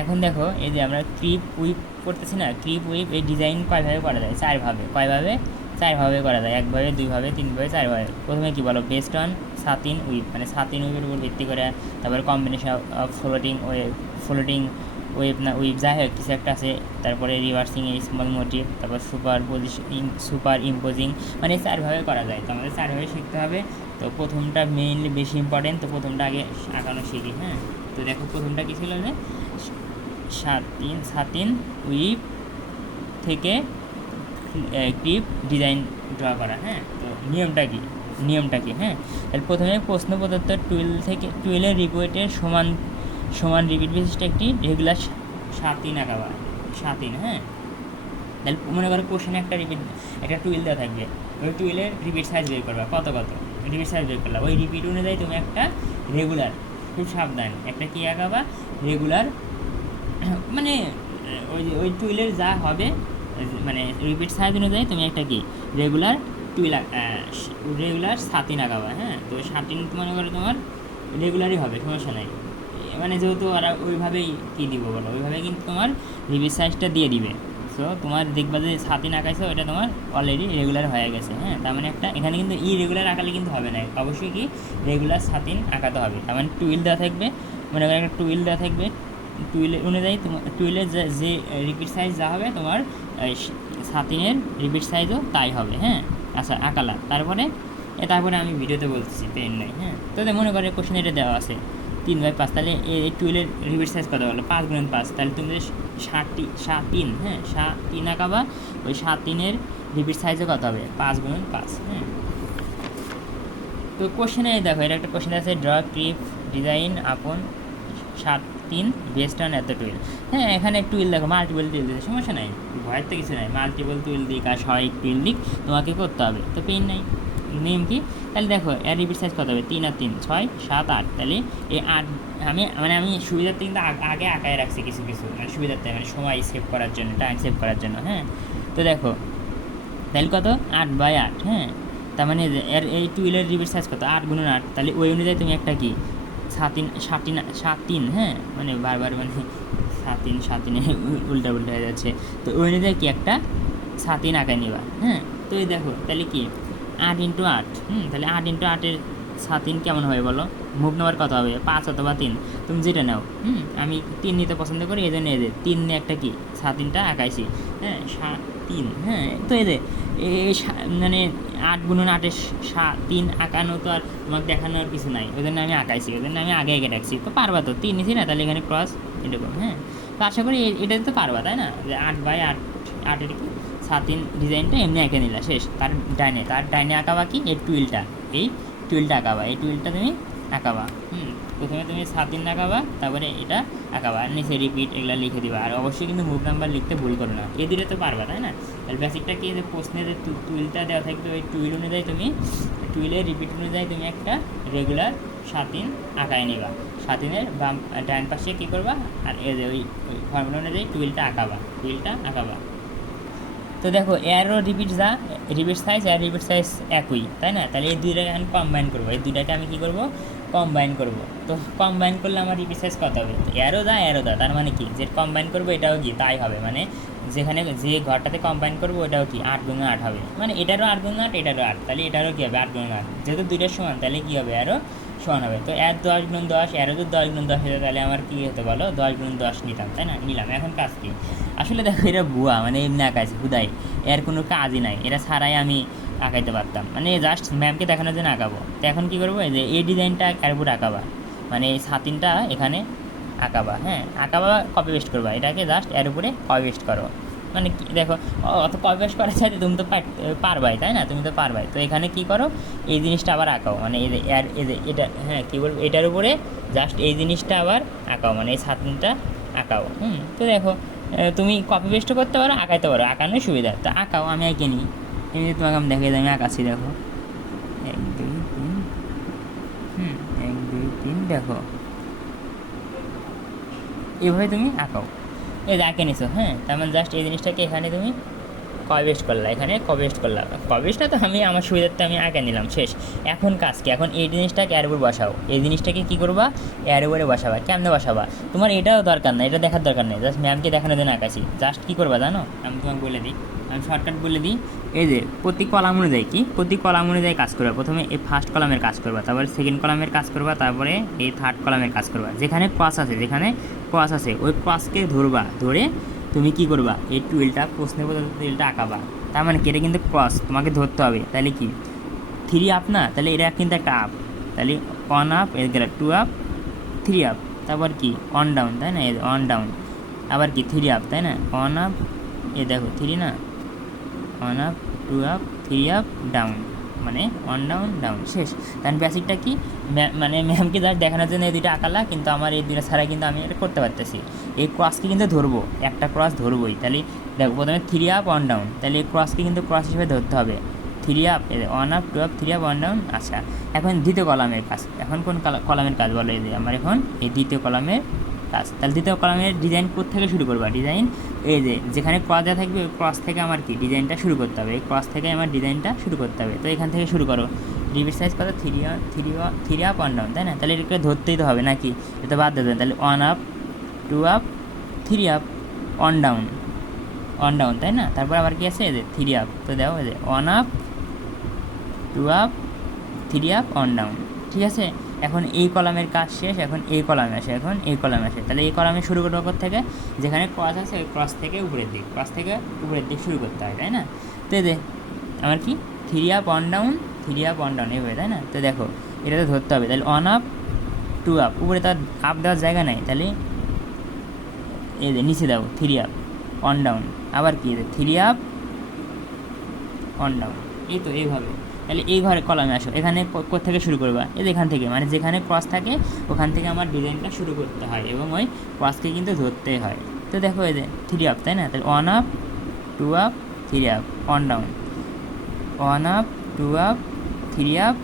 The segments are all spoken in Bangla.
এখন দেখো এই যে আমরা ক্রিপ উইপ করতেছি না, ক্রিপ উইপ এই ডিজাইন কয়ভাবে করা যায়? চারভাবে। কয়ভাবে? চারভাবে করা যায়, একভাবে, দুইভাবে, তিনভাবে, চারভাবে। প্রথমে কী বলো, বেস্ট অন সাতিন উইপ, মানে সাতিন উইপের উপর ভিত্তি করে, তারপরে কম্বিনেশন অফ ফ্লোটিং ওয়েব না উইপ, যাই হোক কিছু একটা আছে, তারপরে রিভার্সিং এই স্মল মোটিভ, তারপর সুপার ইম্পোজিং, মানে চারভাবে করা যায়। তো আমাদের চারভাবে শিখতে হবে। তো প্রথমটা মেইনলি বেশি ইম্পর্টেন্ট, তো প্রথমটা আগে আঁকানো শিখি। হ্যাঁ, তো দেখো প্রথমটা কী ছিল যে সাতিন উইপ থেকে ক্রিপ ডিজাইন ড্র করা। হ্যাঁ, তো নিয়মটা কি? হ্যাঁ, তাহলে প্রথমে প্রশ্ন প্রদত্ত টুয়েলের রিপোর্টের সমান রিপিট বিশিষ্ট একটি রেগুলার সাতিন আঁকাবা। সাতিন, হ্যাঁ, তাহলে মনে করো কোশ্চেনে একটা টুয়েল দেওয়া থাকবে, ওই টুয়েলের রিপিট সাইজ বের করবা, কত রিপিট সাইজ বের করলা, ওই রিপিট অনুযায়ী তুমি একটা রেগুলার, খুব সাবধান, একটা কী আঁকাবা, রেগুলার, মানে ওই টুয়েলের যা হবে, মানে রিপিট সাইজ অনুযায়ী তুমি একটা কি রেগুলার সাতিন আঁকাবা। হ্যাঁ, তো সাতিন মনে করো তোমার রেগুলারই হবে, সমস্যা নাই, মানে যেহেতু ওরা ওইভাবেই কী দিব বলো, ওইভাবেই কিন্তু তোমার রিপিট সাইজটা দিয়ে দিবে। সো তোমার দেখবা যে সাতিন আঁকাইছো, ওটা তোমার অলরেডি রেগুলার হয়ে গেছে। হ্যাঁ, তার মানে একটা এখানে কিন্তু রেগুলার আঁকালে কিন্তু হবে না, অবশ্যই কি রেগুলার সাতিন আঁকাতে হবে। তার মানে টুইল দেওয়া থাকবে, মনে করো একটা টুইল দেওয়া থাকবে, টুইলের অনুযায়ী তোমার টুইলের যে রিপিট সাইজ যা হবে, তোমার সাতিনের রিপিট সাইজও তাই হবে। হ্যাঁ, আচ্ছা আঁকালা, তারপরে আমি ভিডিওতে বলতেছি, পেন নাই। হ্যাঁ, তো মনে করে কোশ্চেন এটা দেওয়া আছে 3/5, তাহলে এই টুয়েলের রিপিট সাইজ কত হলো? 5x5, তাহলে তুমি সাতিন, হ্যাঁ, সাতিন আঁকাবা, ওই সাতিনের রিপিট সাইজও কত হবে? 5x5। হ্যাঁ, তো কোশ্চেনে দেখো, এটা একটা কোশ্চেন আছে, ড্র ক্রিপ ডিজাইন আপন সাতিন বেস্ট অন এত টুইল। হ্যাঁ, এখানে টুইল দেখো, মাল্টিপল টুইল দিতে সমস্যা নাই, ভয়ের তো কিছু নাই, মাল্টিপল টুইল দিক আর সহায়ক টুইল দিক তোমাকে করতে হবে, তো পেন নাই। নিয়ম কি? তাহলে দেখো এর রিপিট সাইজ কত হবে? 3 আর 3 6 7 8, তাহলে এই 8 আমি সুবিধার্থে কিন্তু আগে আঁকায় রাখছি কিছু মানে সুবিধার্থে, মানে সময় সেভ করার জন্য, টাইম সেভ করার জন্য। হ্যাঁ, তো দেখো তাহলে কত? 8/8। হ্যাঁ, তার মানে এর এই টুইলের রিপিট সাইজ কত? 8x8, তাহলে ওই অনুযায়ী তুমি একটা কি সাতিন, হ্যাঁ, মানে বারবার মানে সাতিনে উল্টা হয়ে যাচ্ছে, তো ওই অনুযায়ী কি একটা সাতিন আঁকায় নিবা। হ্যাঁ, তো এই দেখো তাহলে কি 8x8, তাহলে 8x8-এর সাতিন কেমন হবে বলো? মুভ নাম্বার কত হবে? 5 অথবা 3, তুমি যেটা নাও। আমি 3 নিতে পছন্দ করি, এই জন্য এই যে 3 নিয়ে একটা কি সাতিনটা আঁকাইছি। হ্যাঁ, 3। হ্যাঁ, তো এই যে এই মানে 8x8-এর 3 আঁকানো তো আর তোমাকে দেখানোর কিছু নাই, ওই জন্য আমি আঁকাইছি, ওই জন্য আমি আগে রাখছি। তো পারবা তো, 3 নিছি না, তাহলে এখানে ক্রস এরকম। হ্যাঁ, তো আশা করি এটা তো পারবা, তাই না? যে 8/8-এর কি সাতিন ডিজাইনটা এমনি এঁকে নিলা, শেষ। তার ডাইনে আঁকাবা কি? এই টুইলটা আঁকাবা, এই টুইলটা তুমি আঁকাবা। প্রথমে তুমি সাতিন আঁকাবা, তারপরে এটা আঁকাবা, আর নিচে রিপিট এগুলো লিখে দিবা। আর অবশ্যই কিন্তু মুভ নাম্বার লিখতে ভুল করো না, এই দুটো তো পারবা, তাই না? তাহলে বেসিকটা কি, যে প্রশ্নে যে টুইলটা দেওয়া থাকবে, ওই টুইল অনুযায়ী তুমি টুইলের রিপিট অনুযায়ী তুমি একটা রেগুলার সাতিন আঁকায় নিবা। সাতিনের ডান পাশে কী করবা, আর এই যে ওই ফর্মুলা অনুযায়ী টুইলটা আঁকাবা। তো দেখো এরও রিপিট সাইজ আর রিপিট সাইজ একই, তাই না? তাহলে এই দুইটাকে আমি কম্বাইন করবো, এই দুইটাকে আমি কী করবো? কম্বাইন করবো। তো কম্বাইন করলে আমার রিপিট সাইজ কত হবে? এরও দা, তার মানে কি, যে কম্বাইন করবো এটাও কি তাই হবে, মানে যেখানে যে ঘরটাতে কম্বাইন করবো ওটাও কি 8x8 হবে, মানে এটারও 8x8, এটারও 8, তাহলে এটারও কী হবে? 8x8, যেহেতু দুইটার সমান, তাহলে কী হবে? এরও সমান হবে। তো 10x10, এরও তো 10x10 হতো, তাহলে আমার কী হতে বলো? 10x10 নিতাম, তাই না? নিলাম। এখন কাজ কি? আসলে দেখো এটা ভুয়া, মানে এমনি আঁকাইছে হুদাই, এর কোনো কাজই নাই, এটা ছাড়াই আমি আঁকাইতে পারতাম, মানে জাস্ট ম্যামকে দেখানোর জন্য আঁকাবো। তো এখন কী করবো? যে এই ডিজাইনটা এর উপর আঁকাবা, মানে এই সাতিনটা এখানে আঁকাবা। হ্যাঁ, আঁকাবা, কপি পেস্ট করবা, এটাকে জাস্ট এর উপরে কপি পেস্ট করো। মানে দেখো অত কপি পেস্ট করার চাইতে তুমি তো পারবাই, তাই না? তুমি তো পারবাই। তো এখানে কী করো? এই জিনিসটা আবার আঁকাও, মানে এই যে এটা, হ্যাঁ, কী বলবো, এটার উপরে জাস্ট এই জিনিসটা আবার আঁকাও, মানে এই সাতিনটা আঁকাও। তো দেখো তুমি কপি পেস্টও করতে পারো, আঁকাইতে পারো, আঁকানোর সুবিধা। তো আঁকাও, আমি আঁকে নিই, এমনি তোমাকে আমি দেখে আমি আঁকাচ্ছি। দেখো 1 2 3, 1 2 3, দেখো এভাবে তুমি আঁকাও, এই যে আঁকে নিছো। হ্যাঁ, তার মানে জাস্ট এই জিনিসটাকে এখানে তুমি কবেস্ট করলাম, এখানে কবেস্ট করলাম, কবেস্টটা তো আমি আমার সুবিধার্থে আমি আঁকে নিলাম, শেষ। এখন কাজ কি, এখন এই জিনিসটাকে এর উপর বসাও, এই জিনিসটাকে কী করবা, এর উপরে বসাবা। কেমনে বসাবা তোমার এটাও দরকার না, এটা দেখার দরকার নেই, জাস্ট ম্যামকে দেখানোর জন্য আঁকাছি। জাস্ট কী করবা জানো, আমি তোমাকে বলে দিই, আমি শর্টকাট বলে দিই। এই যে প্রতি কলাম অনুযায়ী প্রতি কলাম অনুযায়ী কাজ করবা। প্রথমে এই ফার্স্ট কলামের কাজ করবা, তারপরে সেকেন্ড কলামের কাজ করবা, তারপরে এই থার্ড কলামের কাজ করবা। যেখানে ক্রস আছে ওই ক্রসকে ধরবা, ধরে তুমি কি করবা, এই টুইলটা প্রশ্নের পর টুইলটা আঁকাবা। তার মানে কি, এটা কিন্তু ক্রস তোমাকে ধরতে হবে। তাহলে কি 3 আপ না, তাহলে এটা কিন্তু একটা আপ, তাহলে 1 আপ, এর গেলে 2 আপ, 3 আপ, তারপর কি 1 ডাউন, তাই না, 1 ডাউন, আবার কি 3 আপ, তাই না, 1 আপ, এ দেখো 3 না, 1 আপ, 2 আপ, 3 আপ, ডাউন, মানে 1 ডাউন, ডাউন, শেষ। তার বেসিকটা কি, মানে ম্যামকে জাস্ট দেখানোর জন্য এই দুইটা আঁকালা, কিন্তু আমার এই দুইটা ছাড়া কিন্তু আমি এটা করতে পারতেছি। এই ক্রসকে কিন্তু ধরবো, একটা ক্রস ধরবোই। তাহলে দেখো প্রথমে 3 আপ 1 ডাউন, তাহলে এই ক্রসকে কিন্তু ক্রস হিসেবে ধরতে হবে। 3 up, 1 up, 2 up, 3 up, 1 down. আচ্ছা, এখন দ্বিতীয় কলামের কাজ, এখন কোন কলামের কাজ বলো, এই যে আমার এখন এই দ্বিতীয় কলামের কাজ। তাহলে দ্বিতীয় কলামের ডিজাইন থেকে শুরু করবা, ডিজাইন এই যে যেখানে ক্রস দেওয়া থাকবে ওই ক্রস থেকে আমার কি ডিজাইনটা শুরু করতে হবে, এই ক্রস থেকে আমার ডিজাইনটা শুরু করতে হবে। তো এখান থেকে শুরু করো, রিপিট সাইজ কত, 3 আপ 1 ডাউন, তাই না, তাহলে এটাকে ধরতেই তো হবে নাকি, এটা বাদ দেবেন। তাহলে 1 up, 2 up, 3 up, 1 down, 1 down, তাই না। তারপর আবার কি আছে, এই যে 3 আপ, তো দেখো এই যে 1 আপ, 2 আপ, 3 আপ, 1 ডাউন, ঠিক আছে। এখন এই কলামের কাজ শেষ, এখন এই কলামে আসে, এখন এই কলামে আসে। তাহলে এই কলামে শুরু করবো কোথা থেকে, যেখানে ক্রস আছে ওই ক্রস থেকে উপরের দিক শুরু করতে হয়, তাই না। তো এই যে আমার কি 3 আপ 1 ডাউন, 3 আপ 1 ডাউন এইভাবে, তাই না। তো দেখো এটা তো ধরতে হবে, তাহলে 1 আপ 2 আপ, উপরে তার আপ দেওয়ার জায়গা নেই, তাহলে এই যে নিচে দাও 3 আপ 1 ডাউন, আবার কি 3 আপ 1 ডাউন, এই তো এইভাবে। তাহলে এই ঘরে কলামে আসো, এখানে থেকে শুরু করবা, এই এখান থেকে, মানে যেখানে ক্রস থাকে ওখান থেকে আমার ডিজাইনটা শুরু করতে হয়, এবং ওই ক্রসকে কিন্তু ধরতে হয়। তো দেখো এই যে 3 আপ, তাই না, তাহলে 1 up, 2 up, 3 up, 1 down, 1 up, 2 up, 3 up,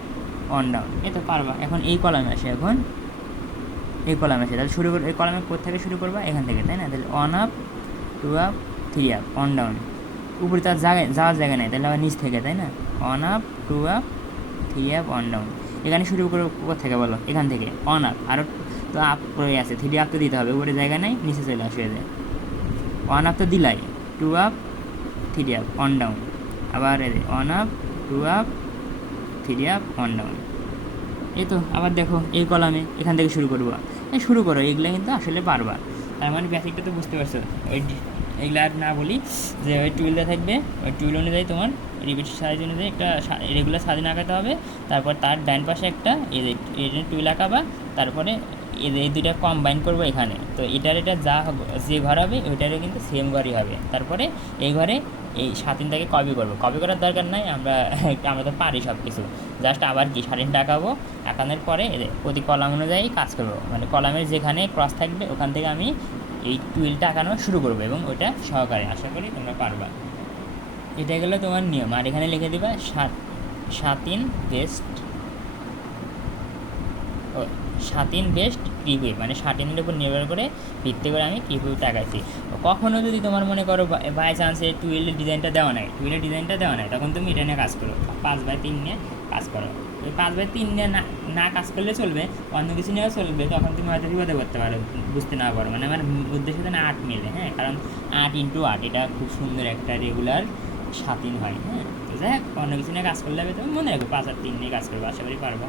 1 down, এই তো পারবা। এখন এই কলামে আসে, এখন এই কলামে আসে, তাহলে শুরু করে এই কলামে থেকে শুরু করবা, এখান থেকে, তাই না। তাহলে 1 আপ, 2 আপ, 3 আপ, 1 ডাউন, উপরে তার যাওয়ার জায়গা নেই, তাহলে আবার নিচ থেকে, তাই না, 1 আপ, 2 আপ, 3 আপ, 1 ডাউন। এখানে শুরু করে কোথা থেকে বলো, এখান থেকে 1 আপ, আরও তো আপ করে আছে, 3 আপ তো দিতে হবে, উপরে জায়গা নেই, নিচে চলে আসবে, 1 আপ তো দিলাই, 2 আপ, 3 আপ, 1 ডাউন, আবার 1 আপ, 2 আপ, 3 আপ, 1 ডাউন। এই তো আবার দেখো এই কলামে এখান থেকে শুরু করবো, শুরু করো, এগুলো কিন্তু আসলে পারবা। তার মানে বেসিকটা তো বুঝতে পারছো। এইগুলো আর না বলি, যে ওই টুইলটা থাকবে, ওই টুইল অনুযায়ী তোমার রিপিট সাইজ অনুযায়ী একটা রেগুলার সাজিয়ে আঁকাতে হবে। তারপর তার ডান পাশে একটা এই টুইল আঁকাবা, তারপরে এই দুইটা কম্বাইন করবো এখানে। তো এটা যে ঘর হবে ওইটারও কিন্তু সেম ঘরই হবে। তারপরে এই ঘরে এই 7-3টাকে কপি করার দরকার নাই, আমরা তো পারি সব কিছু। জাস্ট আবার কি 7-3টা আঁকাবো, আঁকানোর পরে প্রতি কলাম অনুযায়ী কাজ করবো, মানে কলামের যেখানে ক্রস থাকবে ওখান থেকে আমি এই টুইলটা আঁকানো শুরু করবো, এবং ওইটা সহকারে আশা করি তোমরা পারবা। এটা গেলো তোমার নিয়ম। আর এখানে লিখে দিবা 7-3 বেস্ট প্রিভিউ, মানে 7-3-এর উপর নির্ভর করে ভিত্তি করে আমি প্রিভিউটা আঁকাইছি। কখনও যদি তোমার মনে করো বাই চান্সে টুইলের ডিজাইনটা দেওয়া নাই, তখন তুমি এটা নিয়ে কাজ করো, 5/3 নিয়ে কাজ করো। ওই 5/3 নিয়ে না কাজ করলে চলবে, অন্য কিছু নিয়েও চলবে, তখন তুমি হয়তো বিপদে করতে পারো, বুঝতে না পারো। মানে আমার উদ্দেশ্য তো না 8 মিলে, হ্যাঁ, কারণ 8x8 এটা খুব সুন্দর একটা রেগুলার 7-3 হয়, হ্যাঁ। তো যাই হোক, অন্য কিছু নিয়ে কাজ করলে হবে, তুমি মনে রাখো 5 আর 3 নিয়ে কাজ করবো, আশা করি পারবো।